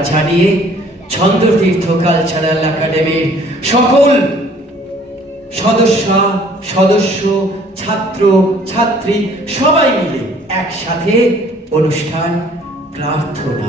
ছাড়িয়ে ছন্দ তীর্থ কালচারাল একাডেমির সকল সদস্য সদস্য, ছাত্র, ছাত্রী সবাই মিলে একসাথে অনুষ্ঠান প্রার্থনা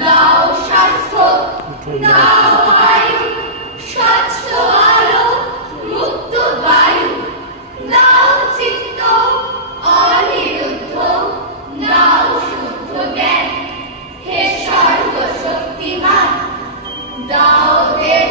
দাও শাস্ত্র দাও আয়ু স্বচ্ছ আলো মুক্ত বায়ু। দাও চিত্ত অনিরুদ্ধ দাও শুদ্ধ জ্ঞান। হে সর্বশক্তিমান দাও দেব